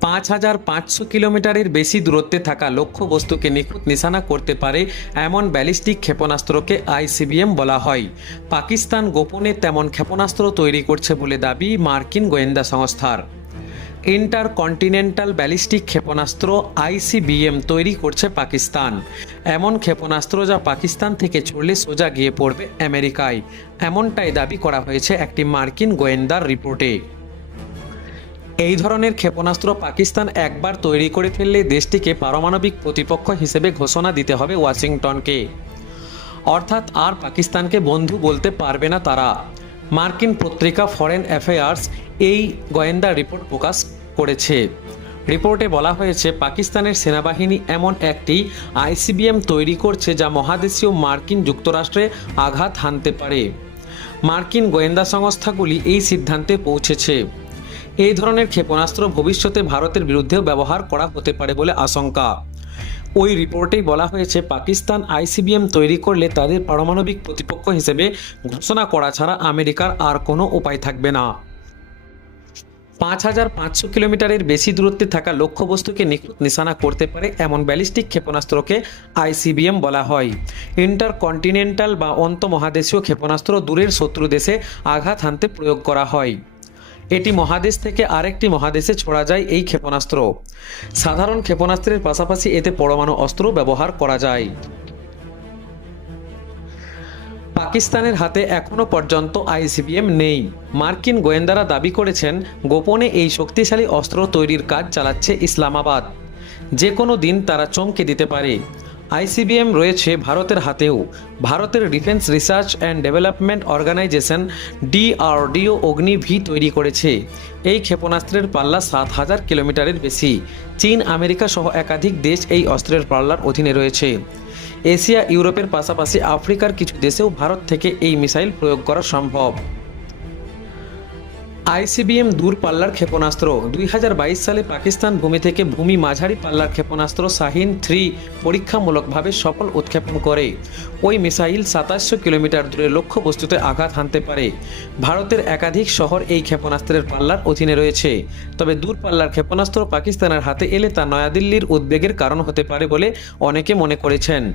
5,500 কিলোমিটারের বেশি দূরত্বে থাকা লক্ষ্যবস্তুকে নিখুঁত নিশানা করতে পারে এমন ব্যালিস্টিক ক্ষেপণাস্ত্রকে আইসিবিএম বলা হয়। পাকিস্তান গোপনে তেমন ক্ষেপণাস্ত্র তৈরি করছে বলে দাবি মার্কিন গোয়েন্দা সংস্থার। ইন্টারকন্টিনেন্টাল ব্যালিস্টিক ক্ষেপণাস্ত্র আইসিবিএম তৈরি করছে পাকিস্তান। এমন ক্ষেপণাস্ত্র যা পাকিস্তান থেকে ছুড়লে সোজা গিয়ে পড়বে আমেরিকায়, এমনটাই দাবি করা হয়েছে একটি মার্কিন গোয়েন্দার রিপোর্টে। এই ধরনের ক্ষেপণাস্ত্র পাকিস্তান একবার তৈরি করে ফেললে দেশটিকে পারমাণবিক প্রতিপক্ষ হিসেবে ঘোষণা দিতে হবে ওয়াশিংটনকে, অর্থাৎ আর পাকিস্তানকে বন্ধু বলতে পারবে না তারা। মার্কিন পত্রিকা ফরেন অ্যাফেয়ার্স এই গোয়েন্দা রিপোর্ট প্রকাশ করেছে। রিপোর্টে বলা হয়েছে পাকিস্তানের সেনাবাহিনী এমন একটি আইসিবিএম তৈরি করছে যা মহাদেশীয় মার্কিন যুক্তরাষ্ট্রে আঘাত হানতে পারে। মার্কিন গোয়েন্দা সংস্থাগুলি এই সিদ্ধান্তে পৌঁছেছে। এই ধরনের ক্ষেপণাস্ত্র ভবিষ্যতে ভারতের বিরুদ্ধেও ব্যবহার করা হতে পারে বলে আশঙ্কা। ওই রিপোর্টেই বলা হয়েছে পাকিস্তান আইসিবিএম তৈরি করলে তাদের পারমাণবিক প্রতিপক্ষ হিসেবে ঘোষণা করা ছাড়া আমেরিকার আর কোনো উপায় থাকবে না। 5,500 কিলোমিটারের বেশি দূরত্বে থাকা লক্ষ্যবস্তুকে নিখুঁত নিশানা করতে পারে এমন ব্যালিস্টিক ক্ষেপণাস্ত্রকে আইসিবিএম বলা হয়। ইন্টারকন্টিনেন্টাল বা অন্তঃমহাদেশীয় ক্ষেপণাস্ত্র দূরের শত্রু দেশে আঘাত হানতে প্রয়োগ করা হয়। এটি মহাদেশ থেকে আরেকটি মহাদেশে ছোড়া যায়। এই ক্ষেপণাস্ত্র সাধারণ ক্ষেপণাস্ত্রের পাশাপাশি এতে পরমাণু অস্ত্র ব্যবহার করা যায়। পাকিস্তানের হাতে এখনও পর্যন্ত আইসিবিএম নেই। মার্কিন গোয়েন্দারা দাবি করেছেন গোপনে এই শক্তিশালী অস্ত্র তৈরির কাজ চালাচ্ছে ইসলামাবাদ। যে কোনো দিন তারা চমকে দিতে পারে। আইসিবিএম রয়েছে ভারতের হাতেও। ভারতের defence research and development organisation DRDO Agni V তৈরি করেছে। এই ক্ষেপণাস্ত্রের পাল্লা 7,000 কিলোমিটারের বেশি। চীন, আমেরিকা সহ একাধিক দেশ এই অস্ত্রের পাল্লার অধীনে রয়েছে। এশিয়া, ইউরোপের পাশাপাশি আফ্রিকার কিছু দেশেও ভারত থেকে এই মিসাইল প্রয়োগ করা সম্ভব। আইসিবিএম দূরপাল্লার ক্ষেপণাস্ত্র 2022 সালে পাকিস্তান ভূমি থেকে ভূমি মাঝারি পাল্লার ক্ষেপণাস্ত্র শাহিন-3 পরীক্ষামূলকভাবে সফল উৎক্ষেপণ করে। ওই মিসাইল 2700 কিলোমিটার দূরে লক্ষ্যবস্তুতে আঘাত হানতে পারে। ভারতের একাধিক শহর এই ক্ষেপণাস্ত্রের পাল্লার অধীনে রয়েছে। তবে দূরপাল্লার ক্ষেপণাস্ত্র পাকিস্তানের হাতে এলে তা নয়াদিল্লির উদ্বেগের কারণ হতে পারে বলে অনেকে মনে করেছেন।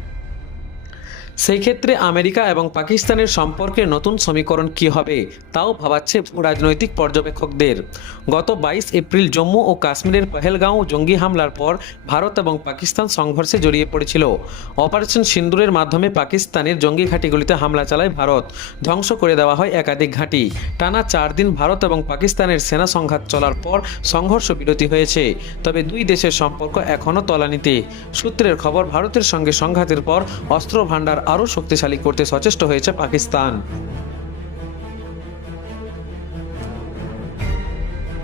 সেই ক্ষেত্রে আমেরিকা এবং পাকিস্তানের সম্পর্কের নতুন সমীকরণ কী হবে তাও ভাবাচ্ছে রাজনৈতিক পর্যবেক্ষকদের। গত 22 এপ্রিল জম্মু ও কাশ্মীরের পহেলগাঁও জঙ্গি হামলার পর ভারত এবং পাকিস্তান সংঘর্ষে জড়িয়ে পড়েছিল। অপারেশন সিন্দুরের মাধ্যমে পাকিস্তানের জঙ্গি ঘাঁটিগুলিতে হামলা চালায় ভারত। ধ্বংস করে দেওয়া হয় একাধিক ঘাঁটি। টানা 4 দিন ভারত এবং পাকিস্তানের সেনা সংঘাত চলার পর সংঘর্ষ বিরতি হয়েছে। তবে দুই দেশের সম্পর্ক এখনও তলানিতে। সূত্রের খবর, ভারতের সঙ্গে সংঘাতের পর অস্ত্র ভান্ডার আরও শক্তিশালী করতে সচেষ্ট হয়েছে পাকিস্তান।